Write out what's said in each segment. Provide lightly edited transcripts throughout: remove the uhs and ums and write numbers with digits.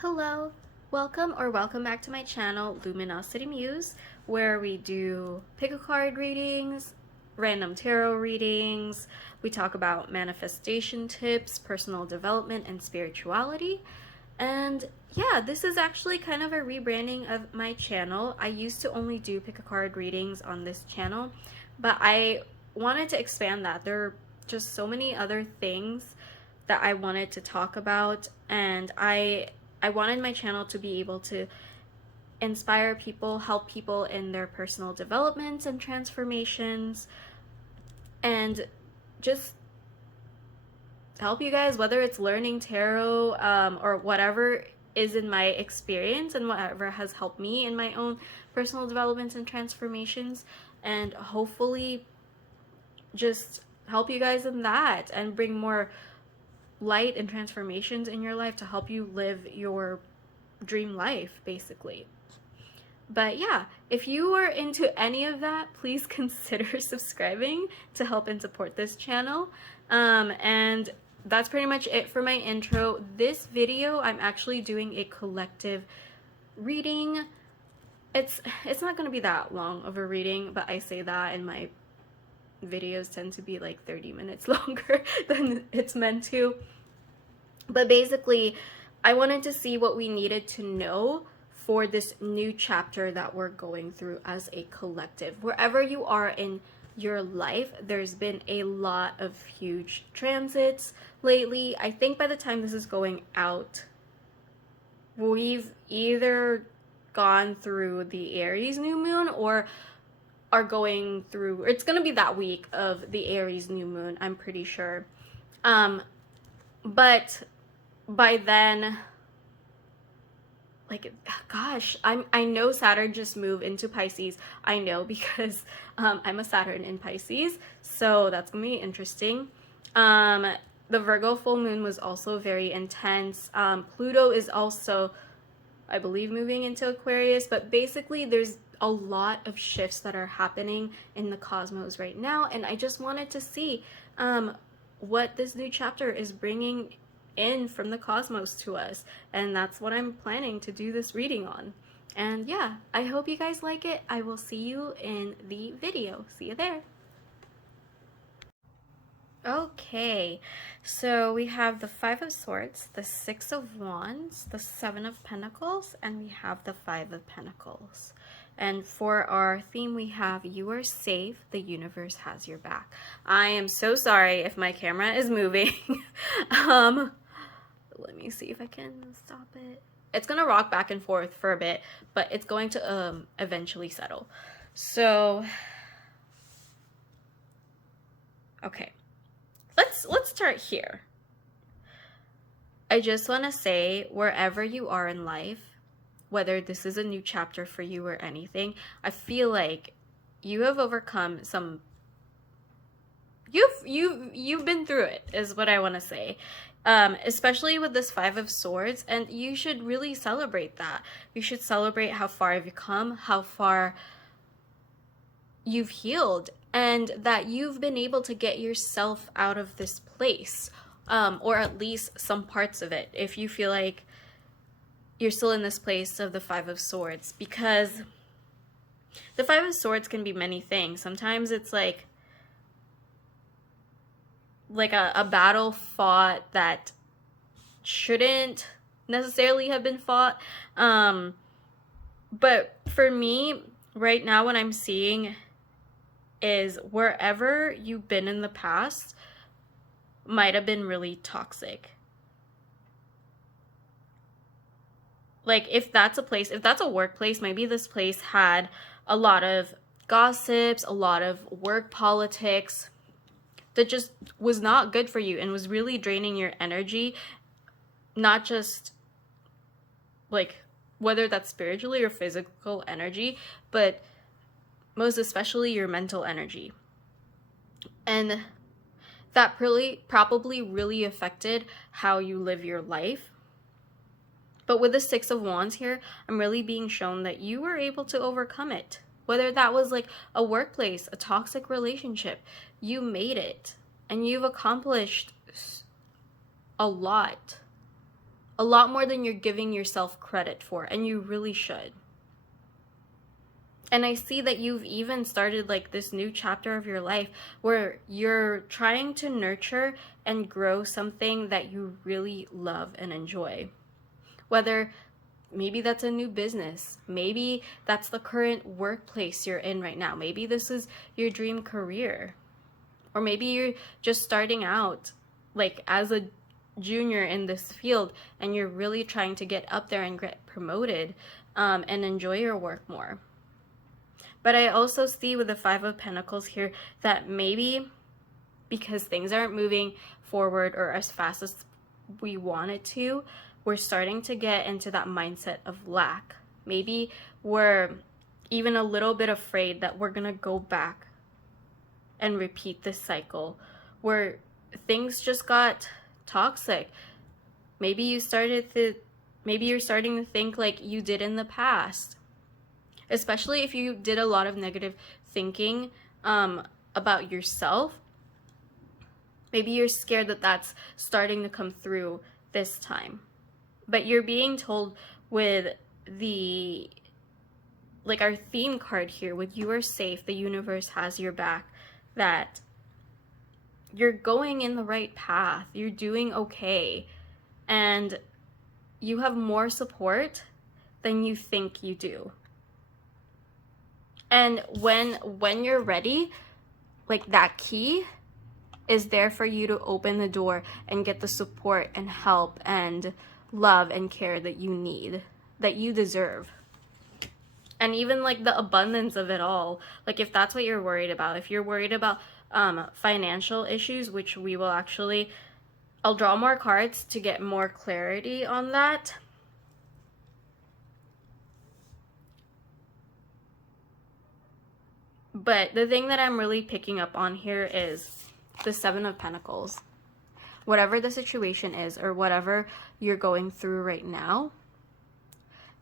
Hello, welcome back to my channel, Luminosity Muse, where we do pick a card readings, random tarot readings, we talk about manifestation tips, personal development, and spirituality. And yeah, this is actually kind of a rebranding of my channel. I used to only do pick a card readings on this channel, but I wanted to expand that. There are just so many other things that I wanted to talk about, and I wanted my channel to be able to inspire people, help people in their personal developments and transformations, and just help you guys, whether it's learning tarot or whatever is in my experience and whatever has helped me in my own personal developments and transformations, and hopefully just help you guys in that and bring more light and transformations in your life to help you live your dream life, basically. But yeah, if you are into any of that, please consider subscribing to help and support this channel. And that's pretty much it for my intro. This video, I'm actually doing a collective reading. It's not going to be that long of a reading, but I say that, and my videos tend to be like 30 minutes longer than it's meant to. But basically, I wanted to see what we needed to know for this new chapter that we're going through as a collective. Wherever you are in your life, there's been a lot of huge transits lately. I think by the time this is going out, we've either gone through the Aries new moon or are going through, it's going to be that week of the Aries new moon, I'm pretty sure. But by then, like, gosh, I know Saturn just moved into Pisces. I know because I'm a Saturn in Pisces, so that's gonna be interesting. The Virgo full moon was also very intense. Pluto is also, I believe, moving into Aquarius, but basically there's a lot of shifts that are happening in the cosmos right now, and I just wanted to see what this new chapter is bringing in from the cosmos to us, and that's what I'm planning to do this reading on. And yeah, I hope you guys like it. I will see you in the video. See you there. Okay, so we have the Five of Swords, the Six of Wands, the Seven of Pentacles, and we have the Five of Pentacles. And for our theme, we have "You are safe, the universe has your back." I am so sorry if my camera is moving. Let me see if I can stop it. It's gonna rock back and forth for a bit, but it's going to eventually settle. So, okay, let's start here. I just want to say, wherever you are in life, whether this is a new chapter for you or anything, I feel like you have overcome some, you've been through it, is what I want to say. Especially with this Five of Swords, and you should really celebrate that. You should celebrate how far you've come, how far you've healed, and that you've been able to get yourself out of this place, or at least some parts of it, if you feel like you're still in this place of the Five of Swords, because the Five of Swords can be many things. Sometimes it's like a battle fought that shouldn't necessarily have been fought. But for me, right now, what I'm seeing is wherever you've been in the past might have been really toxic. Like, if that's a place, if that's a workplace, maybe this place had a lot of gossips, a lot of work politics that just was not good for you and was really draining your energy, not just like whether that's spiritually or physical energy, but most especially your mental energy. And that probably really affected how you live your life. But with the Six of Wands here, I'm really being shown that you were able to overcome it. Whether that was like a workplace, a toxic relationship, you made it. And you've accomplished a lot. a lot more than you're giving yourself credit for, and you really should. And I see that you've even started like this new chapter of your life where you're trying to nurture and grow something that you really love and enjoy. Whether maybe that's a new business, maybe that's the current workplace you're in right now, maybe this is your dream career, or maybe you're just starting out like as a junior in this field and you're really trying to get up there and get promoted and enjoy your work more. But I also see with the Five of Pentacles here that maybe because things aren't moving forward or as fast as we want it to, we're starting to get into that mindset of lack. Maybe we're even a little bit afraid that we're gonna go back and repeat this cycle where things just got toxic. Maybe you're starting to think like you did in the past. Especially if you did a lot of negative thinking about yourself. Maybe you're scared that that's starting to come through this time. But you're being told with the, like our theme card here, with you are safe, the universe has your back, that you're going in the right path, you're doing okay, and you have more support than you think you do. And when you're ready, like that key is there for you to open the door and get the support and help and love and care that you need, that you deserve. And even like the abundance of it all, like if that's what you're worried about, if you're worried about financial issues, which we will actually, I'll draw more cards to get more clarity on that. But the thing that I'm really picking up on here is the Seven of Pentacles. Whatever the situation is or whatever you're going through right now,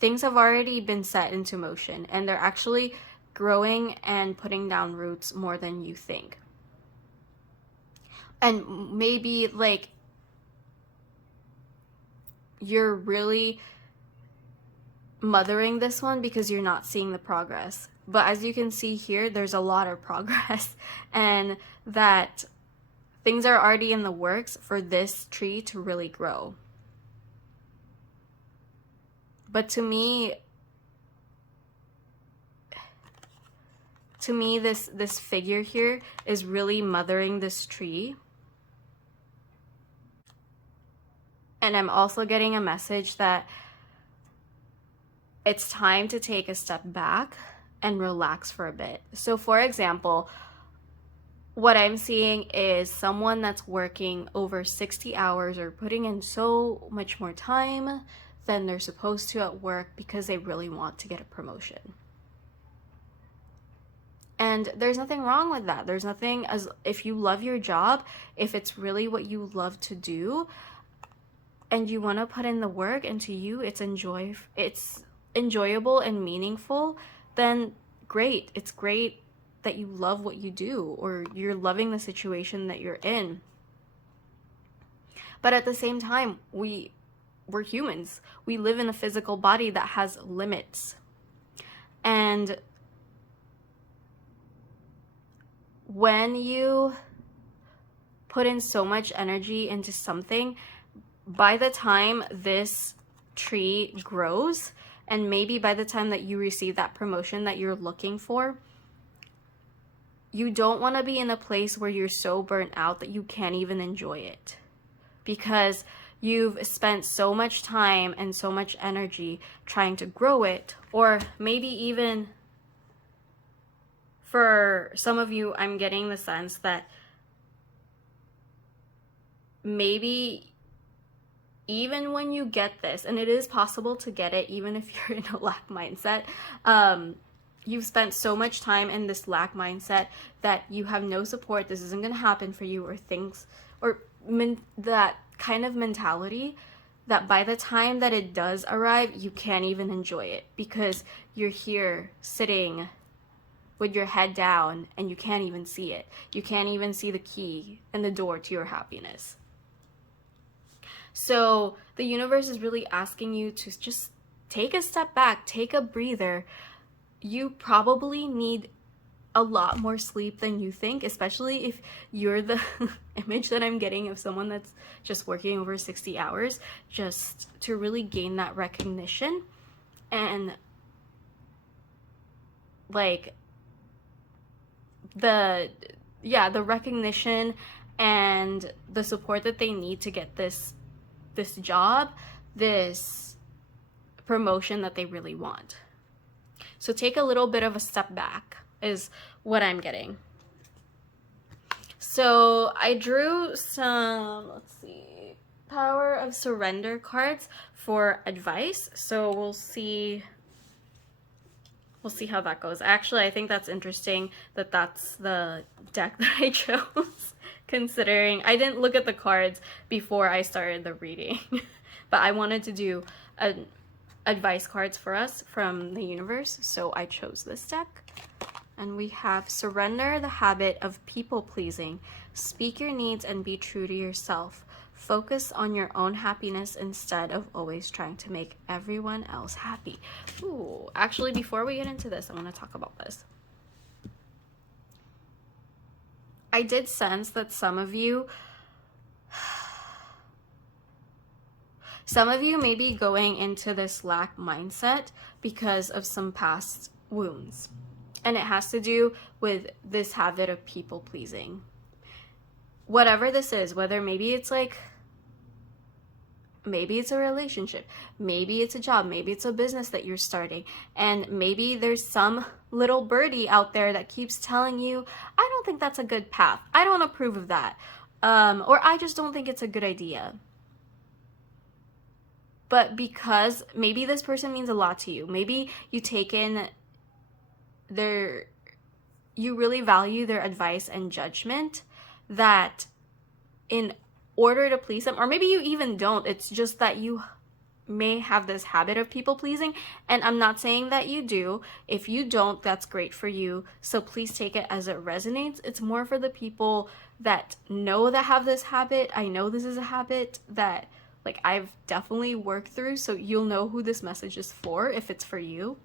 things have already been set into motion and they're actually growing and putting down roots more than you think. And maybe like you're really mothering this one because you're not seeing the progress. But as you can see here, there's a lot of progress and that things are already in the works for this tree to really grow. But to me this figure here is really mothering this tree. And I'm also getting a message that it's time to take a step back and relax for a bit. So for example, what I'm seeing is someone that's working over 60 hours or putting in so much more time than they're supposed to at work because they really want to get a promotion. And there's nothing wrong with that. There's nothing, as if you love your job, if it's really what you love to do and you want to put in the work and to you it's enjoyable and meaningful, then great. It's great that you love what you do or you're loving the situation that you're in. But at the same time, we're humans. We live in a physical body that has limits. And when you put in so much energy into something, by the time this tree grows, and maybe by the time that you receive that promotion that you're looking for, you don't want to be in a place where you're so burnt out that you can't even enjoy it. Because you've spent so much time and so much energy trying to grow it, or maybe even for some of you, I'm getting the sense that maybe even when you get this, and it is possible to get it even if you're in a lack mindset, you've spent so much time in this lack mindset that you have no support, this isn't going to happen for you, or things, or that kind of mentality that by the time that it does arrive, you can't even enjoy it because you're here sitting with your head down and you can't even see it. You can't even see the key and the door to your happiness. So the universe is really asking you to just take a step back, take a breather. You probably need a lot more sleep than you think, especially if you're the image that I'm getting of someone that's just working over 60 hours just to really gain that recognition and like the recognition and the support that they need to get this job, this promotion that they really want. So take a little bit of a step back is what I'm getting. So I drew some, let's see, Power of Surrender cards for advice. So we'll see how that goes. Actually, I think that's interesting that that's the deck that I chose, considering I didn't look at the cards before I started the reading. But I wanted to do advice cards for us from the universe, so I chose this deck. And we have surrender the habit of people-pleasing. Speak your needs and be true to yourself. Focus on your own happiness instead of always trying to make everyone else happy. Ooh, actually, before we get into this, I want to talk about this. I did sense that some of you may be going into this lack mindset because of some past wounds. And it has to do with this habit of people pleasing. Whatever this is, whether maybe it's a relationship, maybe it's a job, maybe it's a business that you're starting, and maybe there's some little birdie out there that keeps telling you, I don't think that's a good path. I don't approve of that. Or I just don't think it's a good idea. But because maybe this person means a lot to you, maybe you you really value their advice and judgment, that in order to please them, or maybe you even don't, it's just that you may have this habit of people pleasing, and I'm not saying that you do. If you don't, that's great for you, so please take it as it resonates. It's more for the people that know that have this habit. I know this is a habit that like I've definitely worked through, so you'll know who this message is for if it's for you.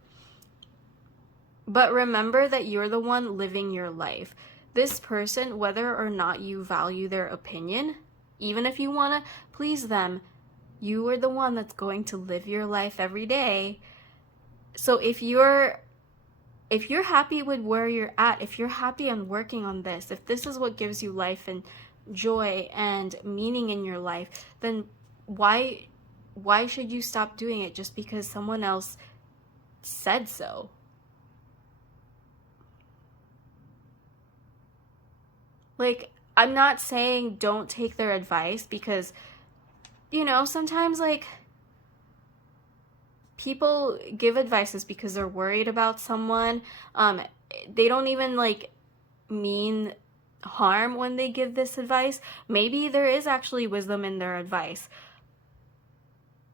But remember that you're the one living your life. This person, whether or not you value their opinion, even if you want to please them, you are the one that's going to live your life every day. So if you're happy with where you're at, if you're happy and working on this, if this is what gives you life and joy and meaning in your life, then why should you stop doing it just because someone else said so? Like, I'm not saying don't take their advice, because, you know, sometimes, like, people give advices because they're worried about someone. They don't even, like, mean harm when they give this advice. Maybe there is actually wisdom in their advice.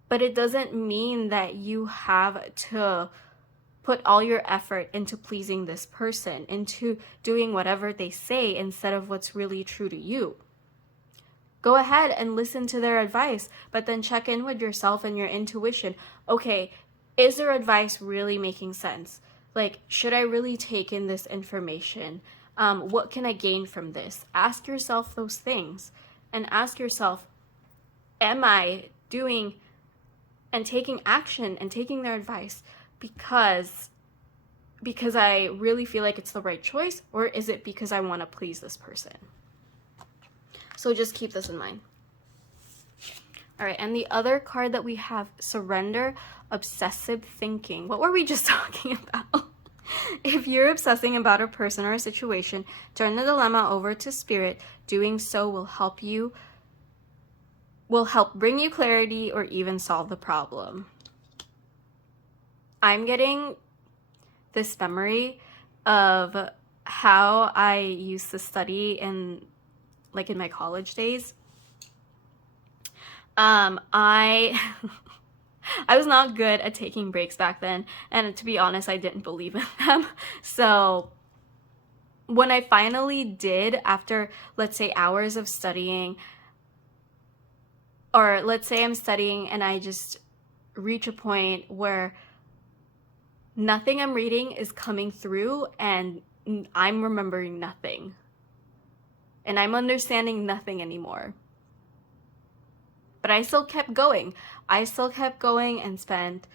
But it doesn't mean that you have to put all your effort into pleasing this person, into doing whatever they say instead of what's really true to you. Go ahead and listen to their advice, but then check in with yourself and your intuition. Okay, is their advice really making sense? Like, should I really take in this information? What can I gain from this? Ask yourself those things, and ask yourself, am I doing and taking action and taking their advice because I really feel like it's the right choice, or is it because I want to please this person? So just keep this in mind. All right, and the other card that we have, surrender obsessive thinking. What were we just talking about? If you're obsessing about a person or a situation, turn the dilemma over to spirit. Doing so will help bring you clarity or even solve the problem. I'm getting this memory of how I used to study in my college days. I was not good at taking breaks back then, and to be honest, I didn't believe in them. So when I finally did, after, let's say, hours of studying, or let's say I'm studying and I just reach a point where nothing I'm reading is coming through and I'm remembering nothing. And I'm understanding nothing anymore. But I still kept going. I still kept going and spent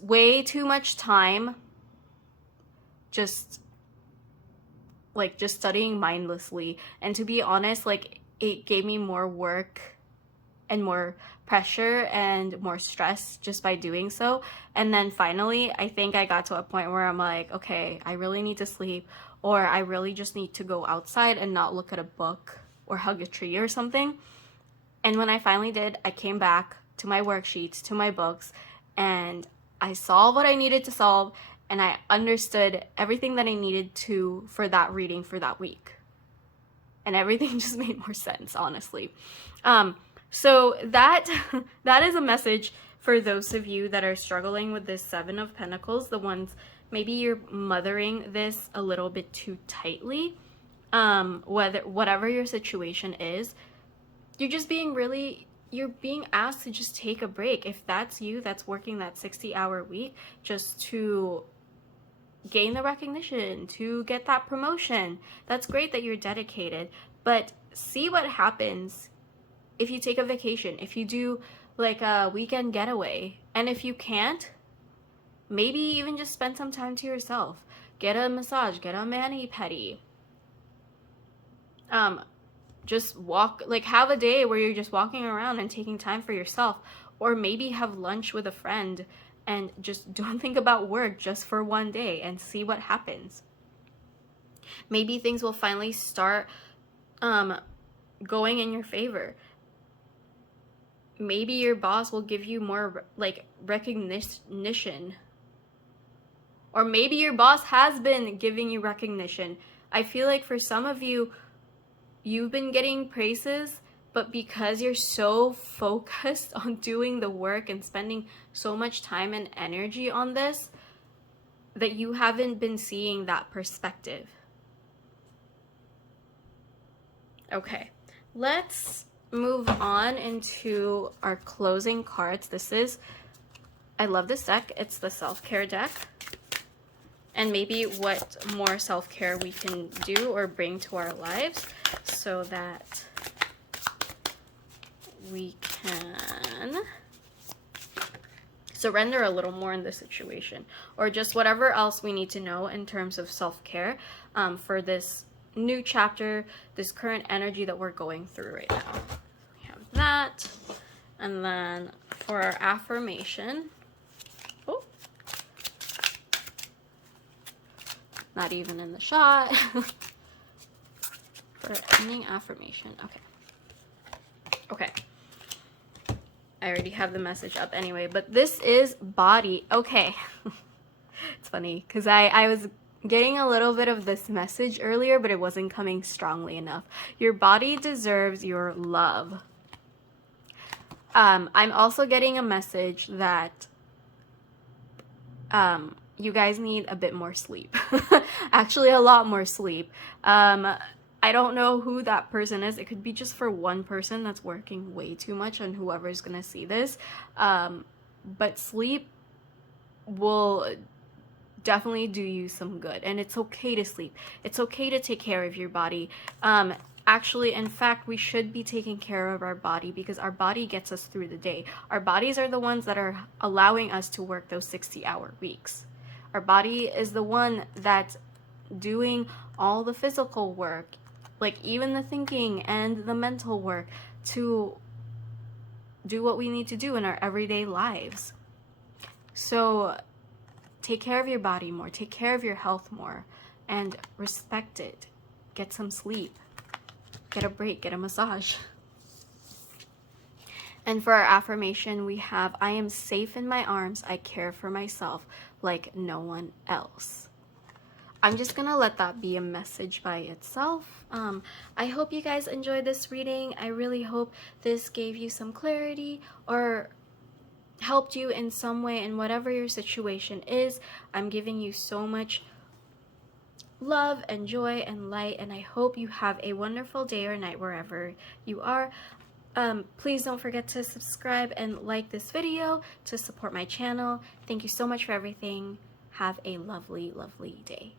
way too much time just studying mindlessly. And to be honest, like, it gave me more work and more pressure and more stress just by doing so. And then finally, I think I got to a point where I'm like, okay, I really need to sleep, or I really just need to go outside and not look at a book or hug a tree or something. And when I finally did, I came back to my worksheets, to my books, and I solved what I needed to solve, and I understood everything that I needed to for that reading for that week. And everything just made more sense, honestly. So that is a message for those of you that are struggling with this Seven of Pentacles, the ones maybe you're mothering this a little bit too tightly. Whatever your situation is, you're being asked to just take a break. If that's you, that's working that 60-hour week just to gain the recognition, to get that promotion. That's great that you're dedicated, but see what happens if you take a vacation, if you do like a weekend getaway. And if you can't, maybe even just spend some time to yourself. Get a massage, get a mani-pedi. Just walk, like have a day where you're just walking around and taking time for yourself, or maybe have lunch with a friend and just don't think about work just for one day and see what happens. Maybe things will finally start going in your favor. Maybe your boss will give you more like recognition, or maybe your boss has been giving you recognition. I feel like for some of you, you've been getting praises, but because you're so focused on doing the work and spending so much time and energy on this, that you haven't been seeing that perspective. Okay, let's move on into our closing cards. I love this deck. It's the self-care deck. And maybe what more self-care we can do or bring to our lives so that we can surrender a little more in this situation, or just whatever else we need to know in terms of self-care for this new chapter, this current energy that we're going through right now. We have that. And then for our affirmation, not even in the shot. For ending affirmation. Okay. I already have the message up anyway, but this is body. Okay. It's funny because I was getting a little bit of this message earlier, but it wasn't coming strongly enough. Your body deserves your love. I'm also getting a message that you guys need a bit more sleep. Actually, a lot more sleep. I don't know who that person is. It could be just for one person that's working way too much on whoever's gonna see this. But sleep will definitely do you some good. And it's okay to sleep. It's okay to take care of your body. Actually, in fact, we should be taking care of our body because our body gets us through the day. Our bodies are the ones that are allowing us to work those 60-hour weeks. Our body is the one that's doing all the physical work, like even the thinking and the mental work to do what we need to do in our everyday lives. So take care of your body more, take care of your health more, and respect it. Get some sleep, get a break, get a massage. And for our affirmation, we have, I am safe in my arms. I care for myself like no one else. I'm just gonna let that be a message by itself. I hope you guys enjoyed this reading. I really hope this gave you some clarity or helped you in some way in whatever your situation is. I'm giving you so much love and joy and light, and I hope you have a wonderful day or night wherever you are. Please don't forget to subscribe and like this video to support my channel. Thank you so much for everything. Have a lovely, lovely day.